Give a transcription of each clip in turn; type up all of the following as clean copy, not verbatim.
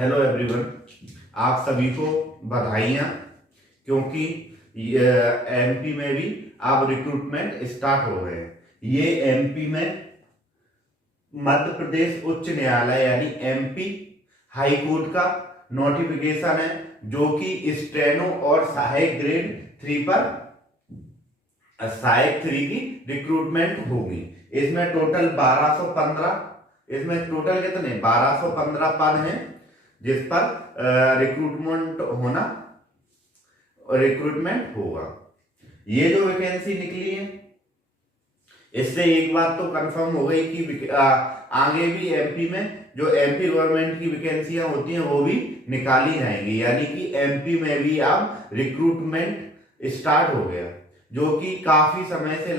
Hello everyone, आप सभी को बधाइयाँ, क्योंकि एमपी में भी अब रिक्रूटमेंट स्टार्ट हो गए हैं। ये एमपी में मध्य प्रदेश उच्च न्यायालय यानी एमपी हाई कोर्ट का नोटिफिकेशन है, जो कि स्टेनो और सहायक ग्रेड 3 पर सहायक 3 की रिक्रूटमेंट होगी। इसमें टोटल 1215, इसमें टोटल कितने 1215 पद हैं जिस पर रिक्रूटमेंट होगा। ये जो वैकेंसी निकली है, इससे एक बात तो कंफर्म हो गई कि आगे भी एमपी में जो एमपी गवर्नमेंट की वैकेंसियां होती हैं वो भी निकाली जाएंगी, यानी कि एमपी में भी अब रिक्रूटमेंट स्टार्ट हो गया, जो कि काफी समय से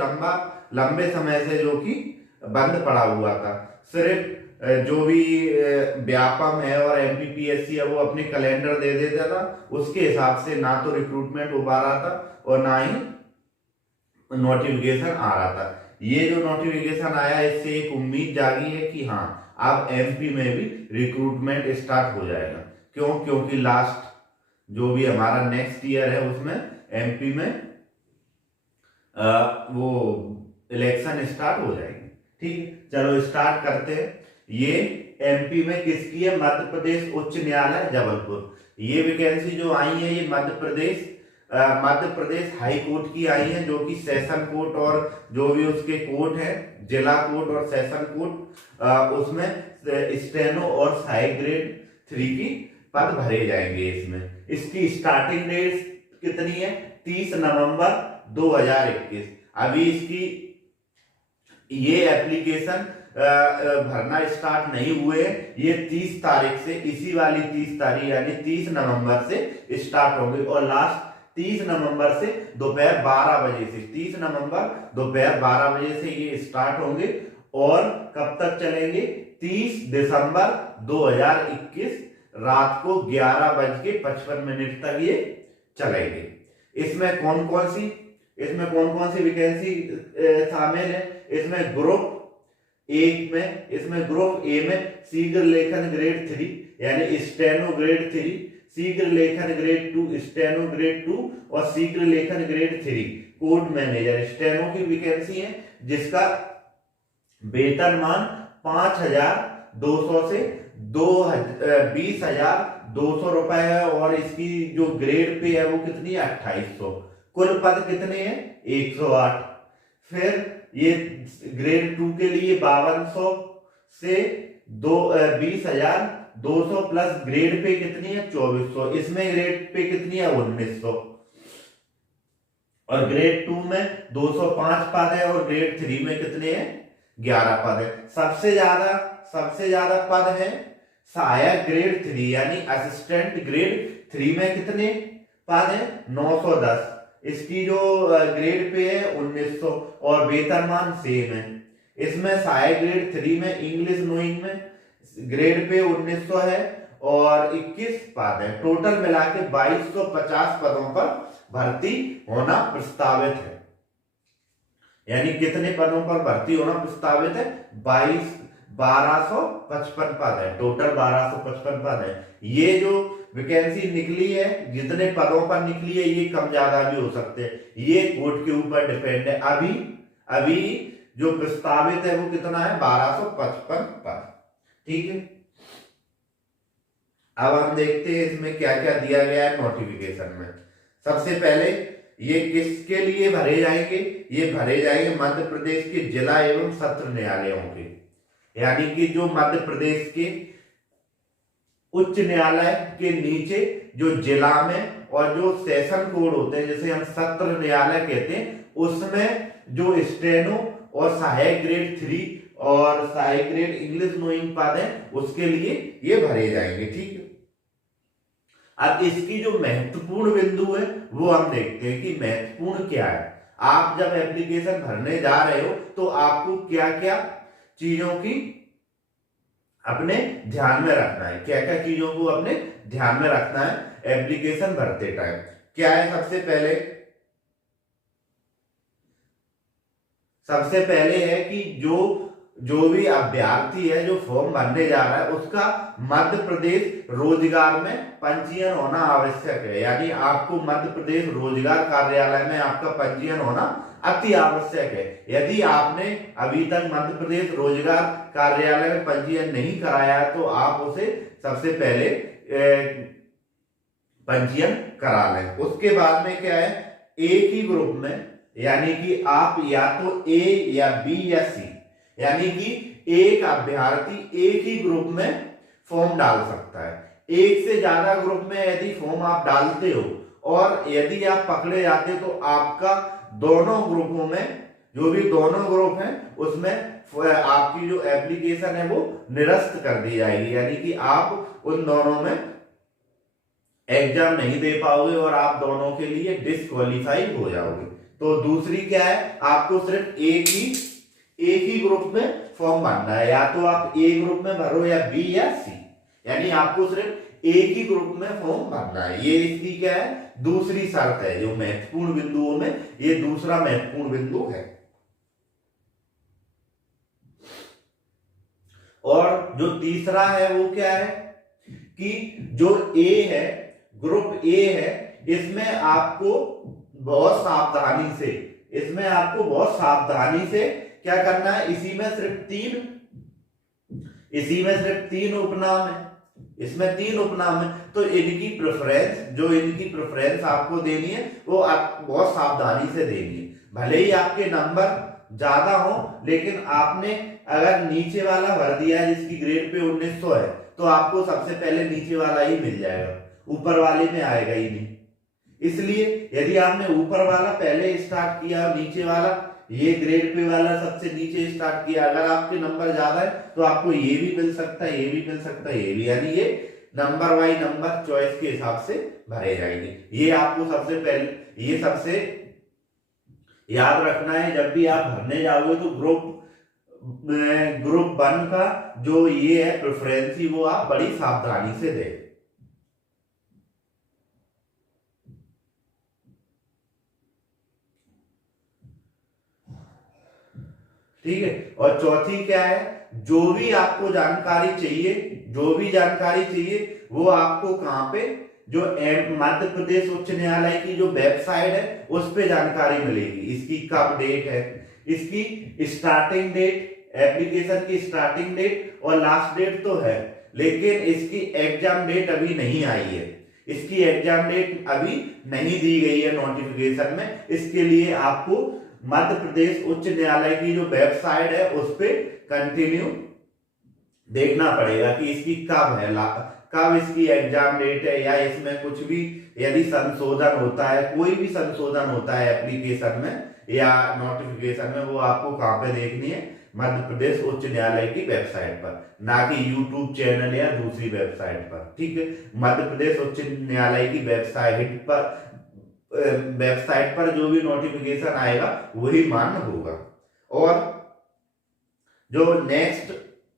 लंबे समय से जो कि बंद पड़ा हुआ था। सिर्फ जो भी व्यापम है और एमपीपीएससी है वो अपने कैलेंडर दे देता था, उसके हिसाब से ना तो रिक्रूटमेंट हो पा रहा था और ना ही नोटिफिकेशन आ रहा था। ये जो नोटिफिकेशन आया, इससे एक उम्मीद जागी है कि हाँ, अब एमपी में भी रिक्रूटमेंट स्टार्ट हो जाएगा। क्योंकि लास्ट जो भी हमारा नेक्स्ट ईयर है उसमें एमपी में वो इलेक्शन स्टार्ट हो जाएंगे। ठीक है, चलो स्टार्ट करते हैं। ये एमपी में किसकी है? मध्य प्रदेश उच्च न्यायालय जबलपुर। ये वैकेंसी जो आई है ये मध्य प्रदेश हाई कोर्ट की आई है, जो कि सेशन कोर्ट और जो भी उसके कोर्ट है, जिला कोर्ट और सेशन कोर्ट, उसमें स्टेनो और सहायक ग्रेड 3 की पद भरे जाएंगे। इसमें इसकी स्टार्टिंग डेट कितनी है? 30 नवंबर 2021। अभी इसकी ये एप्लीकेशन भरना स्टार्ट नहीं हुए, ये 30 तारीख से, इसी वाली 30 तारीख यानी 30 नवंबर से स्टार्ट होंगे और लास्ट 30 नवंबर से दोपहर 12 बजे से 30 नवंबर दोपहर 12 बजे से ये स्टार्ट होंगे और कब तक चलेंगे? 30 दिसंबर 2021 रात को 11:55 तक ये चलेंगे। इसमें कौन कौन सी वैकेंसी शामिल है? इसमें ग्रुप ए में शीघ्र लेखन ग्रेड 3 यानी स्टेनो ग्रेड 3, शीघ्र लेखन ग्रेड 2 स्टेनो ग्रेड 2 और शीघ्र लेखन ग्रेड 3 कोड मैनेजर स्टेनो की वैकेंसी है, जिसका वेतनमान 5,200 से 20,200 रुपए है और इसकी जो ग्रेड पे है वो कितनी है? 2800। कुल पद कितने हैं? 108। फिर ये ग्रेड 2 के लिए 5200 से 20,200 प्लस ग्रेड पे कितनी है? 2400। इसमें ग्रेड पे कितनी है? 1900। और ग्रेड 2 में 205 पद है और ग्रेड 3 में कितने हैं? 11 पद है। सबसे ज्यादा पद है सहायक ग्रेड 3 यानी असिस्टेंट ग्रेड 3 में कितने पद है? 910। इसकी जो ग्रेड पे है 1900 और वेतनमान सेम है। इसमें सहायक ग्रेड 3 में इंग्लिश नोइंग में ग्रेड पे 1900 है और 21 पद है। टोटल मिला के 2250 पदों पर भर्ती होना प्रस्तावित है। यानी कितने पदों पर भर्ती होना प्रस्तावित है? 1255 पद है। टोटल 1255 पद है। ये जो वैकेंसी निकली है, जितने पदों पर निकली है, ये कम ज्यादा भी हो सकते हैं, ये कोर्ट के ऊपर डिपेंड है। अभी जो प्रस्तावित है वो कितना है? 1255 पद। ठीक है, अब हम देखते हैं इसमें क्या क्या दिया गया है नोटिफिकेशन में। सबसे पहले ये किसके लिए भरे जाएंगे? ये भरे जाएंगे मध्य प्रदेश के जिला एवं सत्र न्यायालयों के, यानी कि जो मध्य प्रदेश के उच्च न्यायालय के नीचे जो जिला में और जो सेशन कोर्ट होते हैं, जैसे हम सत्र न्यायालय कहते हैं, उसमें जो स्टेनो और सहायक ग्रेड 3 और सहायक ग्रेड इंग्लिश नोइंग पद है, उसके लिए ये भरे जाएंगे। ठीक है, अब इसकी जो महत्वपूर्ण बिंदु है वो हम देखते हैं कि महत्वपूर्ण क्या है। आप जब एप्लीकेशन भरने जा रहे हो तो आपको क्या क्या चीजों की अपने ध्यान में रखना है, क्या क्या चीजों को अपने ध्यान में रखना है एप्लीकेशन भरते टाइम। क्या है? सबसे पहले है कि जो जो भी अभ्यर्थी है जो फॉर्म भरने जा रहा है उसका मध्य प्रदेश रोजगार में पंजीयन होना आवश्यक है। यानी आपको मध्य प्रदेश रोजगार कार्यालय में आपका पंजीयन होना अति आवश्यक है। यदि आपने अभी तक मध्य प्रदेश रोजगार कार्यालय में पंजीयन नहीं कराया है तो आप उसे सबसे पहले पंजीयन करा लें। उसके बाद में क्या है, एक ही ग्रुप में, यानी कि आप या तो ए या बी या सी, यानी कि एक अभ्यर्थी एक ही ग्रुप में फॉर्म डाल सकता है। एक से ज्यादा ग्रुप में यदि फॉर्म आप डालते हो और यदि आप पकड़े जाते तो आपका दोनों ग्रुपों में, जो भी दोनों ग्रुप हैं उसमें आपकी जो एप्लीकेशन है वो निरस्त कर दी जाएगी। यानी कि आप उन दोनों में एग्जाम नहीं दे पाओगे और आप दोनों के लिए डिस्क्वालीफाई हो जाओगे। तो दूसरी क्या है, आपको सिर्फ एक ही ग्रुप में फॉर्म भरना है। या तो आप ए ग्रुप में भरो या बी या सी, यानी आपको सिर्फ एक ही ग्रुप में फॉर्म भरना है। ये इसकी क्या है, दूसरी शर्त है। जो महत्वपूर्ण बिंदुओं में ये दूसरा महत्वपूर्ण बिंदु है। और जो तीसरा है वो क्या है कि जो ए है, ग्रुप ए है, इसमें आपको बहुत सावधानी से क्या करना है। इसी में सिर्फ तीन उपनाम है, इसमें 3 उपनाम है। तो इनकी प्रेफरेंस आपको देनी है वो आप बहुत सावधानी से देनी है। भले ही आपके नंबर ज्यादा हो, लेकिन आपने अगर नीचे वाला भर दिया है जिसकी ग्रेड पे 1900 है तो आपको सबसे पहले नीचे वाला ही मिल जाएगा, ऊपर वाले में आएगा ही नहीं। इसलिए यदि आपने ऊपर वाला पहले स्टार्ट किया और नीचे वाला ये ग्रेड पे वाला सबसे नीचे स्टार्ट किया, अगर आपके नंबर ज्यादा है तो आपको ये भी मिल सकता है, ये भी मिल सकता है, ये भी, यानी ये नंबर वाई नंबर चॉइस के हिसाब से भरे जाएंगे। ये आपको सबसे पहले ये सबसे याद रखना है। जब भी आप भरने जाओगे तो ग्रुप 1 का जो ये है प्रेफरेंस ही वो आप बड़ी सावधानी से दें। ठीक है। और चौथी क्या है, जो भी आपको जानकारी चाहिए वो आपको कहां पे, जो मध्य प्रदेश उच्च न्यायालय की जो वेबसाइट है उस पे जानकारी मिलेगी। इसकी कब डेट है, इसकी स्टार्टिंग डेट, एप्लीकेशन की स्टार्टिंग डेट और लास्ट डेट तो है, लेकिन इसकी एग्जाम डेट अभी नहीं आई है। इसकी एग्जाम डेट अभी नहीं दी गई है नोटिफिकेशन में। इसके लिए आपको मध्य प्रदेश उच्च न्यायालय की जो वेबसाइट है उस पे कंटिन्यू देखना पड़ेगा कि इसकी कब इसकी एग्जाम डेट है, या इसमें कुछ भी यदि संशोधन होता है, कोई भी संशोधन होता है एप्लीकेशन में या नोटिफिकेशन में, वो आपको कहां पे देखनी है, मध्य प्रदेश उच्च न्यायालय की वेबसाइट पर, ना कि यूट्यूब चैनल या दूसरी वेबसाइट पर। ठीक है। मध्य प्रदेश उच्च न्यायालय की वेबसाइट पर जो भी नोटिफिकेशन आएगा वही मान्य होगा। और जो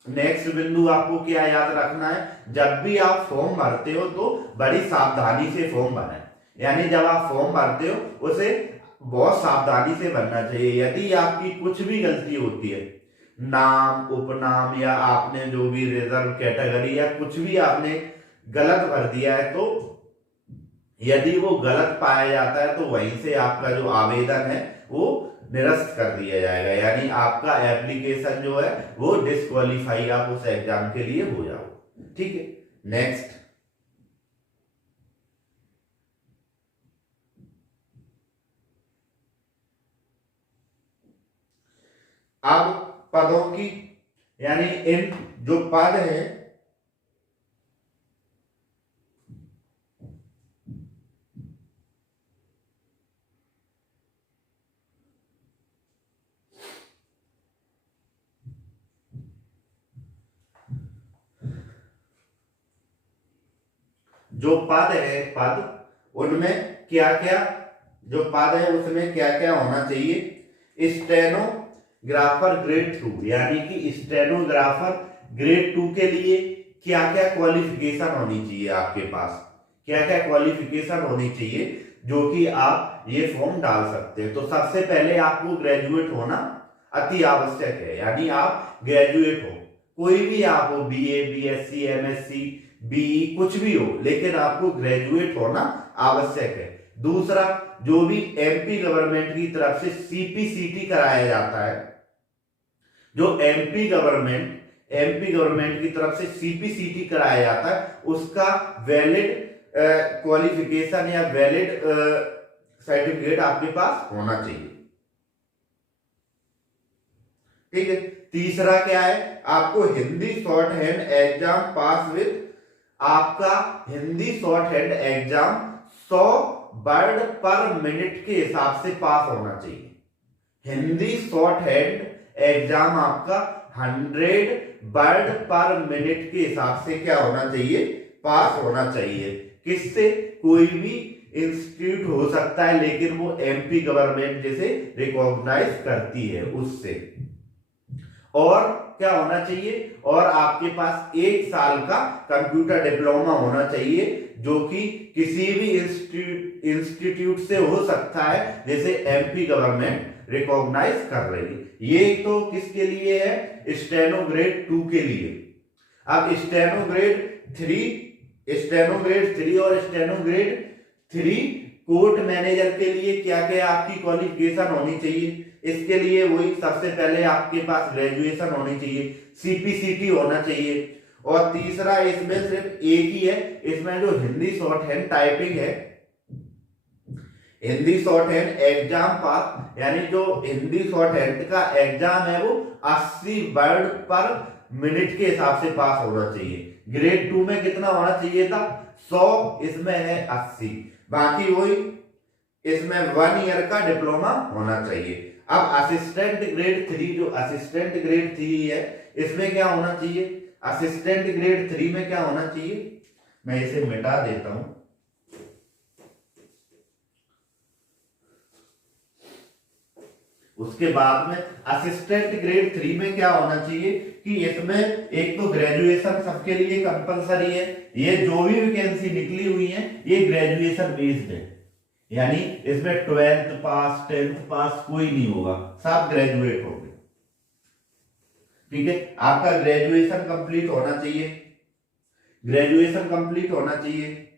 नेक्स्ट बिंदु आपको क्या याद रखना है, जब भी आप फॉर्म भरते हो तो बड़ी सावधानी से फॉर्म भरें। यानी जब आप फॉर्म भरते हो उसे बहुत सावधानी से भरना चाहिए। यदि आपकी कुछ भी गलती होती है, नाम, उपनाम, या आपने जो भी रिजर्व कैटेगरी या कुछ भी आपने गलत भर दिया है, तो यदि वो गलत पाया जाता है तो वहीं से आपका जो आवेदन है वो निरस्त कर दिया जाएगा। यानी आपका एप्लीकेशन जो है वो डिस्क्वालीफाई आप उस एग्जाम के लिए हो जाओ। ठीक है। नेक्स्ट, अब पदों की, यानी इन जो पद है, जो पद उनमें क्या क्या, जो पद है उसमें क्या क्या होना चाहिए। स्टेनोग्राफर ग्रेड 2, यानी कि स्टेनोग्राफर ग्रेड 2 के लिए क्या क्या क्वालिफिकेशन होनी चाहिए, आपके पास क्या क्या क्वालिफिकेशन होनी चाहिए जो कि आप ये फॉर्म डाल सकते हैं। तो सबसे पहले आपको ग्रेजुएट होना अति आवश्यक है। यानी आप ग्रेजुएट हो, कोई भी आप हो, बीए, बीएससी, एमएससी, बीई, कुछ भी हो, लेकिन आपको ग्रेजुएट होना आवश्यक है। दूसरा, जो भी एमपी गवर्नमेंट की तरफ से सीपीसीटी कराया जाता है, जो एमपी गवर्नमेंट की तरफ से सीपीसीटी कराया जाता है, उसका वैलिड क्वालिफिकेशन या वैलिड सर्टिफिकेट आपके पास होना चाहिए। ठीक है। तीसरा क्या है, आपको Hindi shorthand exam pass with, आपका Hindi shorthand exam 100 word per minute के हिसाब से पास होना चाहिए। हिंदी शॉर्ट हैंड एग्जाम आपका 100 वर्ड पर मिनट के हिसाब से क्या होना चाहिए, पास होना चाहिए। किससे, कोई भी इंस्टीट्यूट हो सकता है, लेकिन वो एमपी गवर्नमेंट जैसे रिकॉग्नाइज करती है उससे। और क्या होना चाहिए, और आपके पास 1 साल का कंप्यूटर डिप्लोमा होना चाहिए, जो कि किसी भी इंस्टीट्यूट से हो सकता है, जैसे एमपी गवर्नमेंट रिकॉग्नाइज कर रही है। ये तो किसके लिए है, स्टेनो ग्रेड 2 के लिए। अब स्टेनो ग्रेड 3 और स्टेनो ग्रेड 3 कोर्ट मैनेजर के लिए क्या क्या आपकी क्वालिफिकेशन होनी चाहिए। इसके लिए वही, सबसे पहले आपके पास ग्रेजुएशन होनी चाहिए, सीपीसीटी होना चाहिए, और तीसरा इसमें सिर्फ एक ही है, इसमें जो हिंदी शॉर्ट हैंड टाइपिंग है, हिंदी शॉर्ट हैंड एग्जाम पास, यानी जो हिंदी शॉर्ट हैंड का एग्जाम है वो 80 वर्ड पर मिनट के हिसाब से पास होना चाहिए। ग्रेड 2 में कितना होना चाहिए था, 100, इसमें है 80। बाकी वही, इसमें 1 ईयर का डिप्लोमा होना चाहिए। अब असिस्टेंट ग्रेड 3, जो असिस्टेंट ग्रेड 3 है, इसमें क्या होना चाहिए, असिस्टेंट ग्रेड 3 में क्या होना चाहिए, मैं इसे मिटा देता हूं। उसके बाद में असिस्टेंट ग्रेड 3 में क्या होना चाहिए कि इसमें एक तो ग्रेजुएशन सबके लिए कंपलसरी है। ये जो भी वैकेंसी निकली हुई है ये ग्रेजुएशन बेस्ड है, यानी इसमें 12th पास 10th पास कोई नहीं होगा, सब ग्रेजुएट होंगे। ठीक है, आपका ग्रेजुएशन कंप्लीट होना चाहिए, ग्रेजुएशन कंप्लीट होना चाहिए।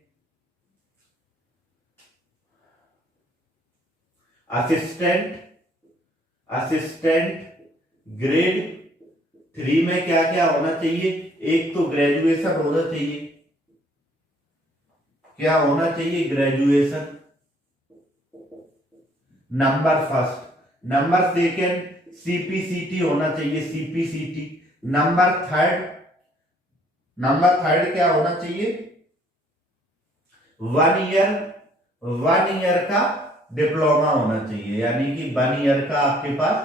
असिस्टेंट ग्रेड 3 में क्या क्या होना चाहिए, एक तो ग्रेजुएशन होना चाहिए, क्या होना चाहिए, graduation, number first. Number second CPCT होना चाहिए, सीपीसीटी। नंबर थर्ड क्या होना चाहिए, 1 ईयर का डिप्लोमा होना चाहिए, यानी कि 1 ईयर का आपके पास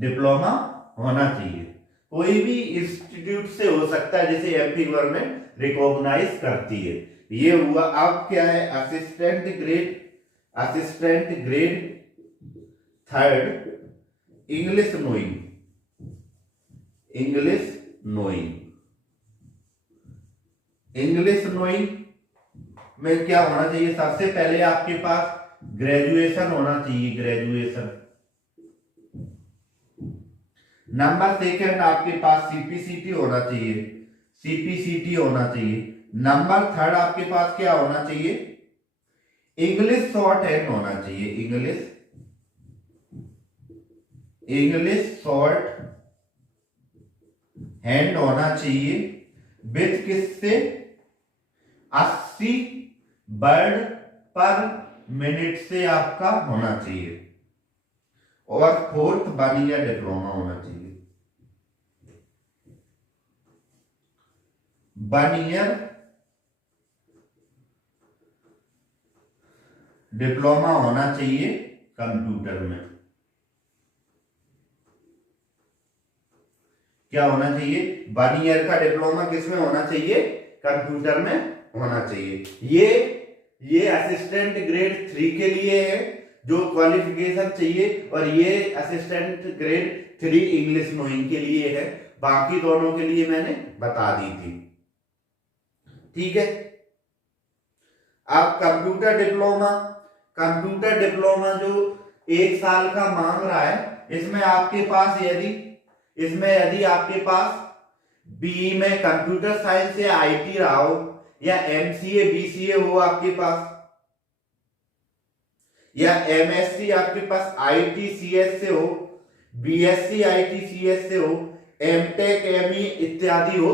डिप्लोमा होना चाहिए। कोई भी इंस्टीट्यूट से हो सकता है, जैसे एमपी गवर्नमेंट रिकॉग्नाइज करती है। ये हुआ। अब क्या है, असिस्टेंट ग्रेड 3 इंग्लिश नोइंग में क्या होना चाहिए, सबसे पहले आपके पास ग्रेजुएशन होना चाहिए, ग्रेजुएशन। नंबर सेकंड आपके पास सीपीसीटी होना चाहिए, सीपीसीटी होना चाहिए। नंबर थर्ड आपके पास क्या होना चाहिए, इंग्लिश शॉर्ट हैंड होना चाहिए, इंग्लिश शॉर्ट हैंड होना चाहिए, विथ किससे, 80 वर्ड पर मिनट से आपका होना चाहिए, और फोर्थ 1 ईयर डिप्लोमा होना चाहिए, 1 ईयर डिप्लोमा होना चाहिए कंप्यूटर में। क्या होना चाहिए, 1 ईयर का डिप्लोमा किसमें होना चाहिए, कंप्यूटर में होना चाहिए। ये असिस्टेंट ग्रेड 3 के लिए है जो क्वालिफिकेशन चाहिए, और ये असिस्टेंट ग्रेड 3 इंग्लिश नोइंग के लिए है। बाकी दोनों के लिए मैंने बता दी थी। ठीक है। अब कंप्यूटर डिप्लोमा जो 1 साल का मांग रहा है, इसमें आपके पास यदि आपके पास बी में कंप्यूटर साइंस या आईटी रहा हो, या एमसीए बीसीए हो आपके पास, या एमएससी आपके पास आईटी सीएस से हो, बीएससी आईटी सीएस से हो, एमटेक एमई इत्यादि हो,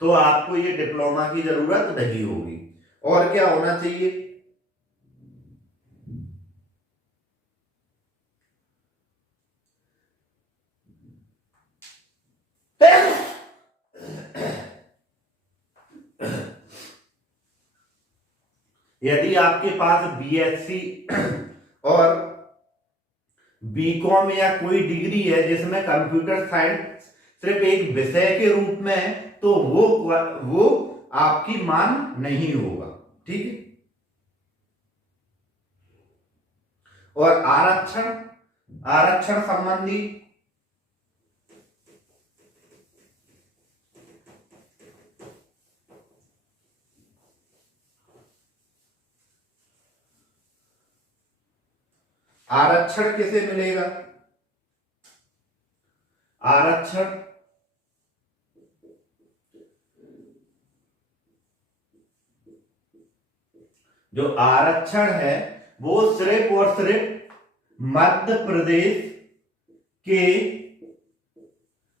तो आपको ये डिप्लोमा की जरूरत नहीं होगी। और क्या होना चाहिए? यदि आपके पास बीएससी और बीकॉम या कोई डिग्री है जिसमें कंप्यूटर साइंस सिर्फ एक विषय के रूप में है, तो वो आपकी मान नहीं होगा, ठीक है। और आरक्षण संबंधी आरक्षण किसे मिलेगा? आरक्षण जो आरक्षण है वो सिर्फ और सिर्फ मध्य प्रदेश के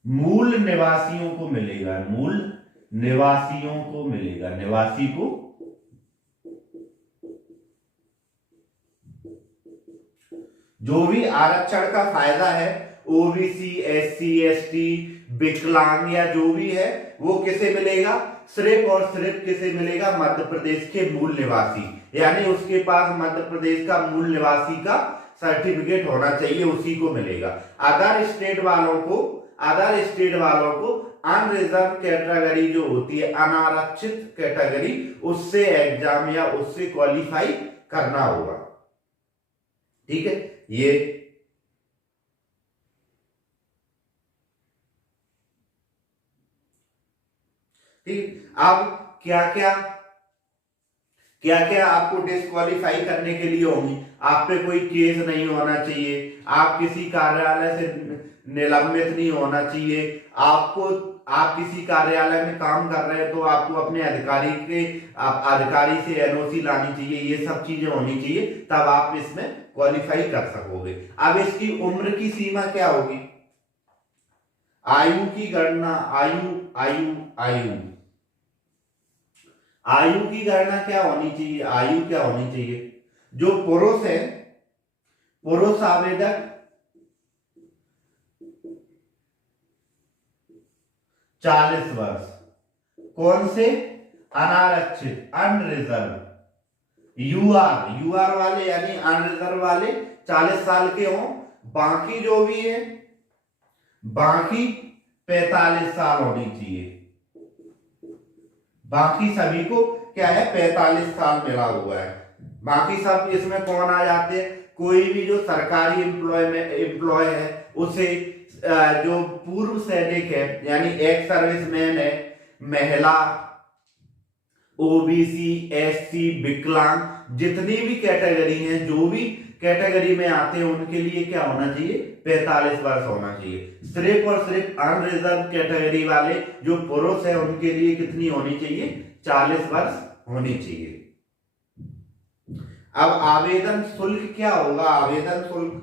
मूल निवासियों को मिलेगा, मूल निवासियों को मिलेगा, निवासी को। जो भी आरक्षण का फायदा है ओबीसी एससी एसटी विकलांग या जो भी है वो किसे मिलेगा? सिर्फ और सिर्फ किसे मिलेगा? मध्य प्रदेश के मूल निवासी, यानी उसके पास मध्य प्रदेश का मूल निवासी का सर्टिफिकेट होना चाहिए, उसी को मिलेगा। अदर स्टेट वालों को अनरिजर्व कैटेगरी जो होती है, अनारक्षित कैटेगरी, उससे एग्जाम या उससे क्वालिफाई करना होगा, ठीक है। ये ठीक। अब क्या क्या आपको डिस्क्वालीफाई करने के लिए होंगी? आप पे कोई केस नहीं होना चाहिए, आप किसी कार्यालय से निलंबित नहीं होना चाहिए, आप किसी कार्यालय में काम कर रहे हैं तो आपको अपने अधिकारी से एनओसी लानी चाहिए, ये सब चीजें होनी चाहिए, तब आप इसमें क्वालिफाई कर सकोगे। अब इसकी उम्र की सीमा क्या होगी? आयु की गणना, आयु की गणना क्या होनी चाहिए? आयु क्या होनी चाहिए? जो पुरुष है, पुरुष आवेदक 40 वर्ष, कौन से? अनारक्षित, अनरिजर्व। यूआर वाले यानी अनरिजर्व वाले 40 साल के हों। बाकी जो भी है, बाकी 45 साल होनी चाहिए। बाकी सभी को क्या है? 45 साल मिला हुआ है। बाकी सब इसमें कौन आ जाते हैं? कोई भी जो सरकारी एम्प्लॉय है, उसे जो पूर्व सैनिक है यानी एक्स सर्विसमैन है, महिला, ओबीसी एससी विकलांग, जितनी भी कैटेगरी हैं, जो भी कैटेगरी में आते हैं, उनके लिए क्या होना चाहिए? 45 वर्ष होना चाहिए। सिर्फ और सिर्फ अनरिजर्व कैटेगरी वाले जो पुरुष है उनके लिए कितनी होनी चाहिए? 40 वर्ष होनी चाहिए। अब आवेदन शुल्क क्या होगा? आवेदन शुल्क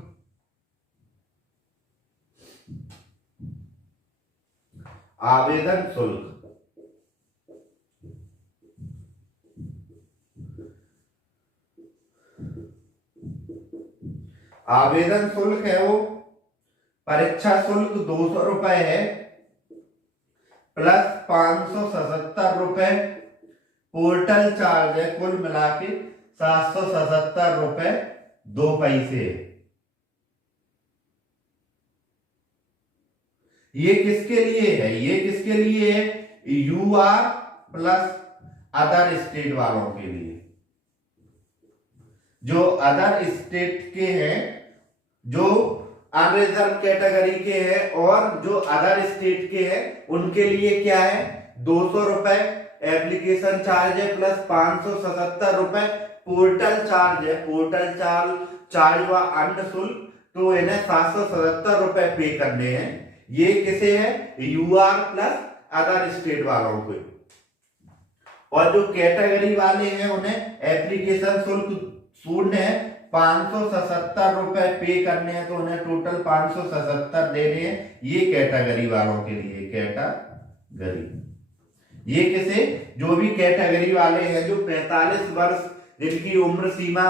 आवेदन शुल्क है वो परीक्षा शुल्क 200 रुपए है, प्लस 577 रुपए पोर्टल चार्ज है, कुल मिला के 777 रुपए 2 पैसे। ये किसके लिए है? ये किसके लिए है? यूआर प्लस अदर स्टेट वालों के लिए। जो अदर स्टेट के हैं, जो अनरिजर्व कैटेगरी के हैं और जो अदर स्टेट के हैं, उनके लिए क्या है? 200 रुपए एप्लीकेशन चार्ज है, प्लस 577 रुपए पोर्टल चार्ज है। पोर्टल चार्ज व अन्य शुल्क तो इन्हें 777 रुपए पे करने हैं। ये किसे है? यूआर प्लस अदर स्टेट वालों को। और जो कैटेगरी वाले हैं उन्हें एप्लीकेशन शुल्क शून्य है, 577 रुपए पे करने हैं, तो उन्हें टोटल 577 देने हैं। ये कैटेगरी वालों के लिए, कैटेगरी। ये किसे? जो भी कैटेगरी वाले हैं, जो 45 वर्ष जिनकी उम्र सीमा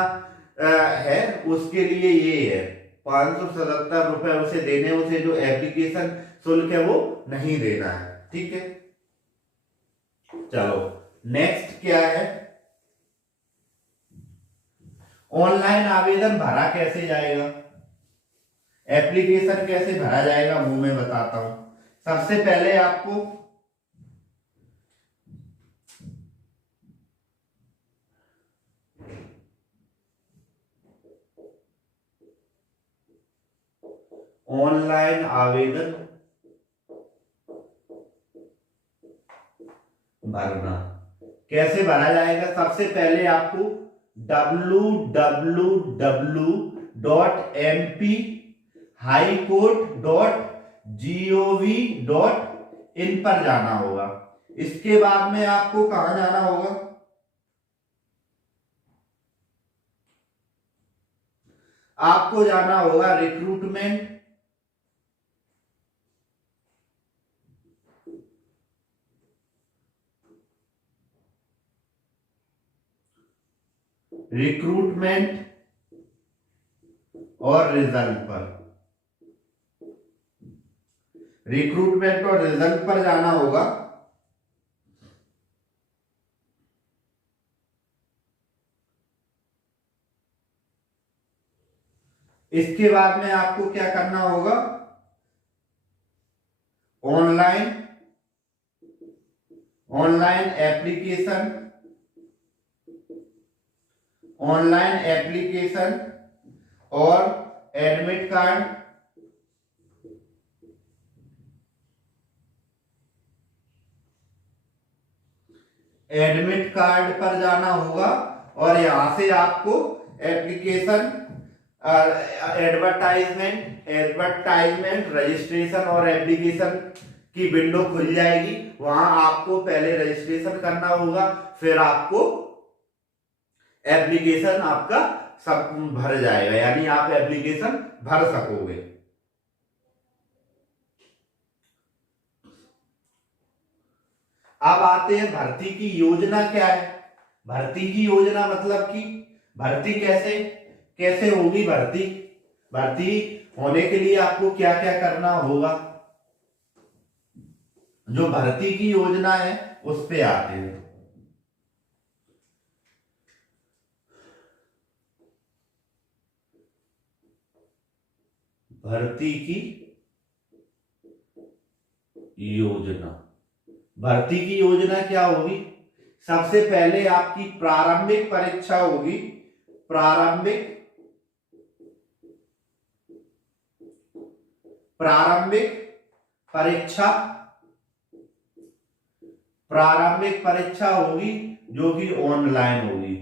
है, उसके लिए ये है 577 रुपए उसे देने, उसे जो एप्लीकेशन शुल्क है वो नहीं देना है। ठीक है, चलो नेक्स्ट क्या है? ऑनलाइन आवेदन भरा कैसे जाएगा? एप्लीकेशन कैसे भरा जाएगा वो मैं बताता हूं। सबसे पहले आपको ऑनलाइन आवेदन भरना कैसे भरा जाएगा? सबसे पहले आपको www.mp-highcourt.gov.in पर जाना होगा। इसके बाद में आपको कहां जाना होगा? आपको जाना होगा रिक्रूटमेंट और रिजल्ट पर। रिक्रूटमेंट और रिजल्ट पर जाना होगा। इसके बाद में आपको क्या करना होगा? ऑनलाइन एप्लीकेशन और एडमिट कार्ड पर जाना होगा। और यहां से आपको एप्लीकेशन, एडवर्टाइजमेंट, रजिस्ट्रेशन और एप्लीकेशन की विंडो खुल जाएगी। वहां आपको पहले रजिस्ट्रेशन करना होगा, फिर आपको एप्लीकेशन आपका सब भर जाएगा, यानी आप एप्लीकेशन भर सकोगे। अब आते हैं भर्ती की योजना क्या है। भर्ती की योजना मतलब कि भर्ती कैसे होगी। भर्ती होने के लिए आपको क्या क्या करना होगा, जो भर्ती की योजना है उस पे आते हैं। भर्ती की योजना क्या होगी? सबसे पहले आपकी प्रारंभिक परीक्षा होगी। प्रारंभिक परीक्षा होगी जो कि ऑनलाइन होगी।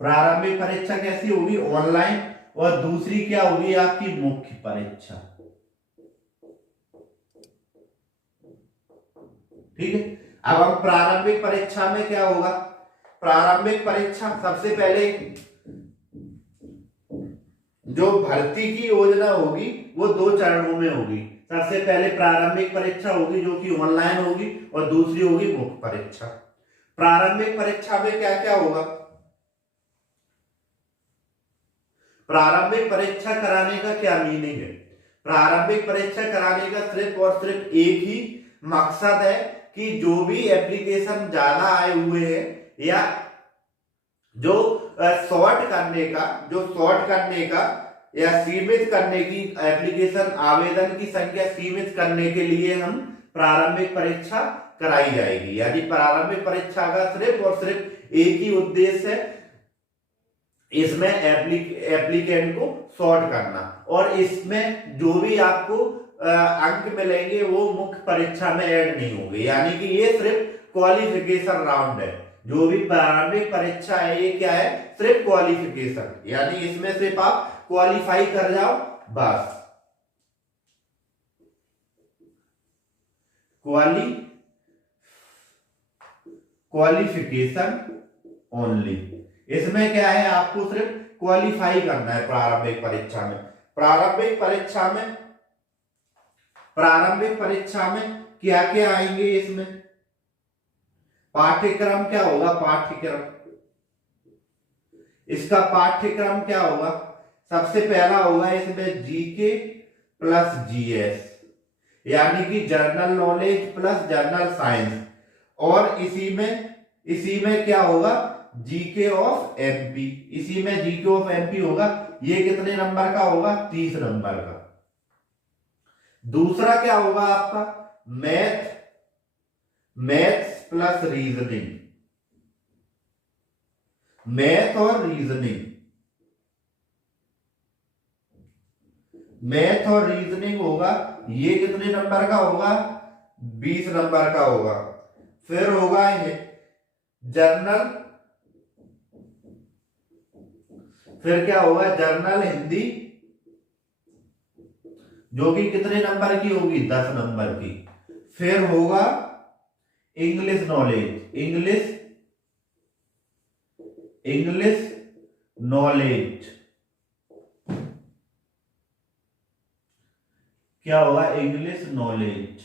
प्रारंभिक परीक्षा कैसी होगी? ऑनलाइन। और दूसरी क्या होगी? आपकी मुख्य परीक्षा। ठीक है, अब हम प्रारंभिक परीक्षा में क्या होगा? प्रारंभिक परीक्षा सबसे पहले जो भर्ती की योजना होगी वो 2 चरणों में होगी। सबसे पहले प्रारंभिक परीक्षा होगी जो कि ऑनलाइन होगी, और दूसरी होगी मुख्य परीक्षा। प्रारंभिक परीक्षा में क्या क्या होगा? प्रारंभिक परीक्षा कराने का क्या मीनिंग है? प्रारंभिक परीक्षा कराने का सिर्फ और सिर्फ एक ही मकसद है कि जो भी एप्लीकेशन ज्यादा आए हुए हैं, या जो शॉर्ट करने का या सीमित करने की, एप्लीकेशन आवेदन की संख्या सीमित करने के लिए हम प्रारंभिक परीक्षा कराई जाएगी। यानी प्रारंभिक परीक्षा का सिर्फ और सिर्फ एक ही उद्देश्य है, इसमें एप्लीकेंट को सॉर्ट करना, और इसमें जो भी आपको अंक मिलेंगे वो मुख्य परीक्षा में ऐड नहीं होंगे। यानी कि ये सिर्फ क्वालिफिकेशन राउंड है। जो भी प्रारंभिक परीक्षा है ये क्या है, सिर्फ क्वालिफिकेशन, यानी इसमें सिर्फ आप क्वालिफाई कर जाओ बस, क्वालिफिकेशन ओनली। इसमें क्या है, आपको सिर्फ क्वालिफाई करना है प्रारंभिक परीक्षा में। प्रारंभिक परीक्षा में क्या क्या आएंगे, इसमें पाठ्यक्रम क्या होगा, इसका पाठ्यक्रम क्या होगा, सबसे पहला होगा इसमें जीके प्लस जीएस, यानी कि general knowledge plus general science, और इसी में क्या होगा, जीके ऑफ एमपी, इसी में जीके ऑफ एमपी होगा। ये कितने नंबर का होगा, 30 नंबर का। दूसरा क्या होगा आपका, मैथ्स प्लस रीजनिंग, मैथ और रीजनिंग होगा। ये कितने नंबर का होगा, 20 नंबर का होगा। फिर होगा ये फिर क्या होगा, जर्नल हिंदी, जो कि कितने नंबर की होगी, 10 नंबर की। फिर होगा इंग्लिश नॉलेज, क्या होगा, इंग्लिश नॉलेज,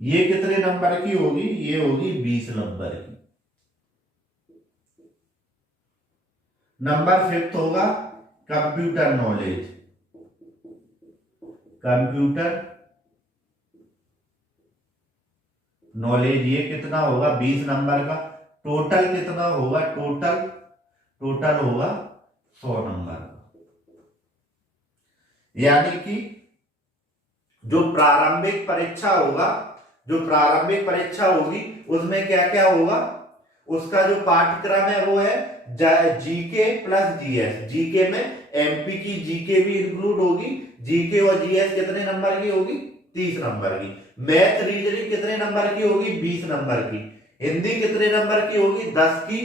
ये कितने नंबर की होगी, ये होगी 20 नंबर की। नंबर 5 होगा कंप्यूटर नॉलेज, ये कितना होगा, 20 नंबर का। टोटल कितना होगा, टोटल होगा 100 नंबर का। यानी कि जो प्रारंभिक परीक्षा होगी उसमें क्या क्या होगा, उसका जो पाठ्यक्रम है वो है जीके प्लस जीएस। जीके में एमपी की जीके भी इंक्लूड होगी, जीके और जीएस कितने नंबर की होगी, 30 नंबर की। मैथ रीजनिंग कितने नंबर की होगी, 20 नंबर की। हिंदी कितने नंबर की होगी, 10 की।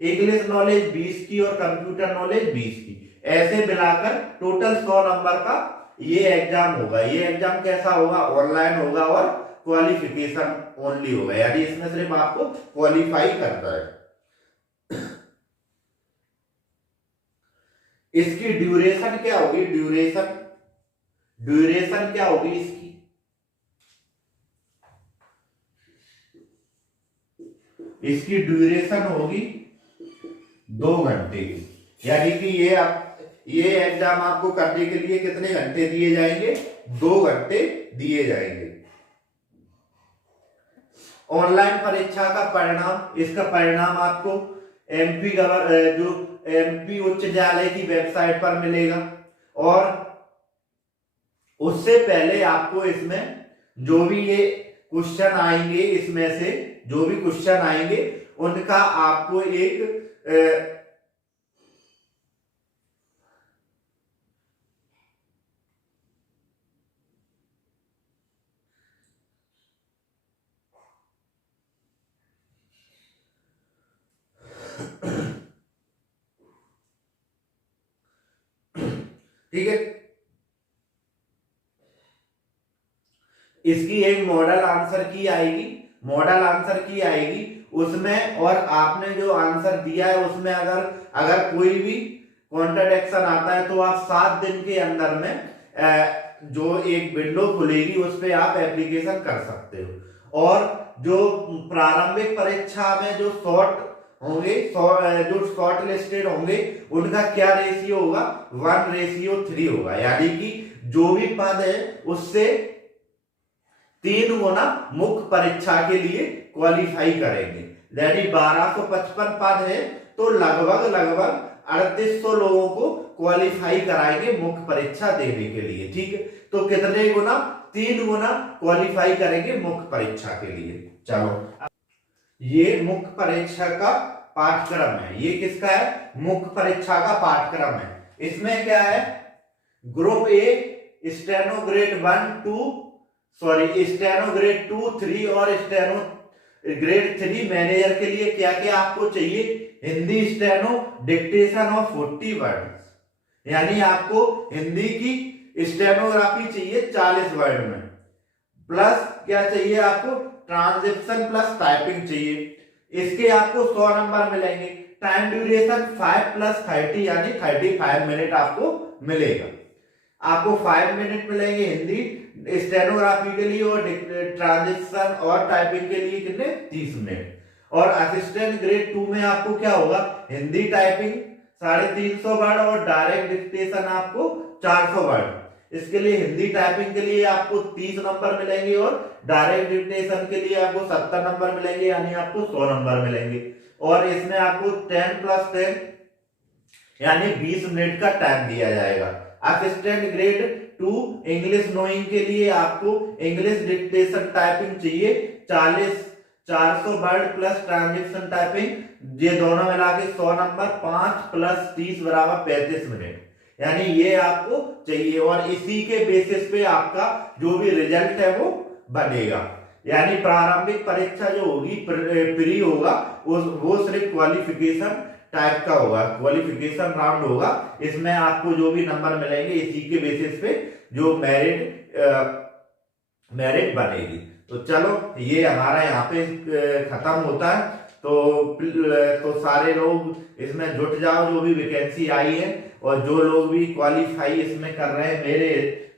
इंग्लिश नॉलेज 20 की और कंप्यूटर नॉलेज 20 की। ऐसे मिलाकर टोटल 100 नंबर का ये एग्जाम होगा। ये एग्जाम कैसा होगा, ऑनलाइन होगा और क्वालिफिकेशन ओनली होगा, यानी इसमें सिर्फ आपको क्वालिफाई करना है। इसकी ड्यूरेशन क्या होगी, ड्यूरेशन क्या होगी इसकी ड्यूरेशन होगी 2 घंटे की। यानी कि ये एग्जाम आपको करने के लिए कितने घंटे दिए जाएंगे, 2 घंटे दिए जाएंगे। ऑनलाइन परीक्षा का परिणाम, इसका परिणाम आपको एमपी उच्च न्यायालय की वेबसाइट पर मिलेगा, और उससे पहले आपको इसमें जो भी ये क्वेश्चन आएंगे, इसमें से जो भी क्वेश्चन आएंगे उनका आपको एक ठीक है, इसकी एक मॉडल आंसर की आएगी उसमें, और आपने जो आंसर दिया है उसमें अगर कोई भी कॉन्ट्रडिक्शन आता है तो आप 7 दिन के अंदर में जो एक विंडो खुलेगी उस पर आप एप्लीकेशन कर सकते हो। और जो प्रारंभिक परीक्षा में जो शॉर्ट लिस्टेड होंगे उनका क्या रेशियो होगा, 1:3 होगा। यानी कि जो भी पद है उससे 3 गुना मुख्य परीक्षा के लिए क्वालिफाई करेंगे। यानी 1255 पद है तो लगभग 3800 लोगों को क्वालिफाई कराएंगे मुख्य परीक्षा देने के लिए। ठीक है, तो कितने गुना, 3 गुना क्वालिफाई करेंगे मुख्य परीक्षा के लिए। चलो, ये मुख्य परीक्षा का पाठ्यक्रम है। ये किसका है, मुख्य परीक्षा का पाठ्यक्रम है। इसमें क्या है, group A steno grade 1 2 steno grade 2 3 और ग्रेड 3 मैनेजर के लिए क्या क्या आपको चाहिए? Hindi steno dictation of 40 words, यानी आपको हिंदी की स्टेनोग्राफी चाहिए 40 वर्ड में, प्लस क्या चाहिए आपको? ट्रांसक्रिप्शन प्लस टाइपिंग चाहिए। इसके आपको 100 नंबर मिलेंगे। टाइम ड्यूरेशन 5 + 30 यानी 35 मिनट आपको मिलेगा। आपको 5 मिनट मिलेंगे हिंदी स्टेनोग्राफी के लिए, और ट्रांजेक्शन और टाइपिंग के लिए कितने? 30 मिनट। और असिस्टेंट ग्रेड 2 में आपको क्या होगा? हिंदी टाइपिंग 350 वर्ड और डायरेक्ट डिक्टेशन आपको 400 वर्ड। इसके लिए हिंदी टाइपिंग के लिए आपको 30 नंबर मिलेंगे और डायरेक्ट डिक्टेशन के लिए आपको 70 नंबर मिलेंगे, यानी आपको 100 नंबर मिलेंगे। और इसमें आपको 10 + 10 यानी 20 मिनट का टाइम दिया जाएगा। असिस्टेंट ग्रेड 2 इंग्लिश नोइंग के लिए आपको इंग्लिश डिक्टेशन टाइपिंग चाहिए 400 वर्ड प्लस ट्रांजेक्शन टाइपिंग, ये दोनों मिला के 100 नंबर। 5 + 30 = 35 मिनट, यानी ये आपको चाहिए। और इसी के बेसिस पे आपका जो भी रिजल्ट है वो बनेगा। यानी प्रारंभिक परीक्षा जो होगी प्री होगा, वो सिर्फ क्वालिफिकेशन टाइप का होगा, क्वालिफिकेशन राउंड होगा। इसमें आपको जो भी नंबर मिलेंगे इसी के बेसिस पे जो मेरिट बनेगी। तो चलो ये हमारा यहाँ पे खत्म होता है। तो सारे लोग इसमें जुट जाओ जो भी वैकेंसी आई है, और जो लोग भी क्वालिफाई इसमें कर रहे हैं।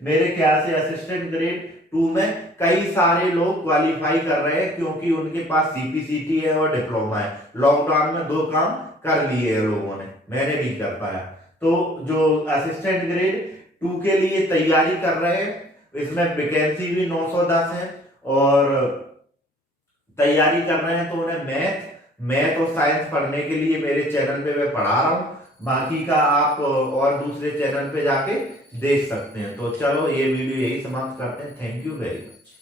मेरे ख्याल से असिस्टेंट ग्रेड 2 में कई सारे लोग क्वालिफाई कर रहे हैं, क्योंकि उनके पास सीपीसीटी है और डिप्लोमा है। लॉकडाउन में 2 काम कर लिए हैं लोगों ने, मैंने नहीं कर पाया। तो जो असिस्टेंट ग्रेड 2 के लिए तैयारी कर रहे हैं, इसमें वैकेंसी भी 910 है, और तैयारी कर रहे हैं, तो उन्हें मैथ और साइंस पढ़ने के लिए मेरे चैनल पे मैं पढ़ा रहा हूँ। बाकी का आप और दूसरे चैनल पे जाके देख सकते हैं। तो चलो ये वीडियो यही समाप्त करते हैं। Thank you very much.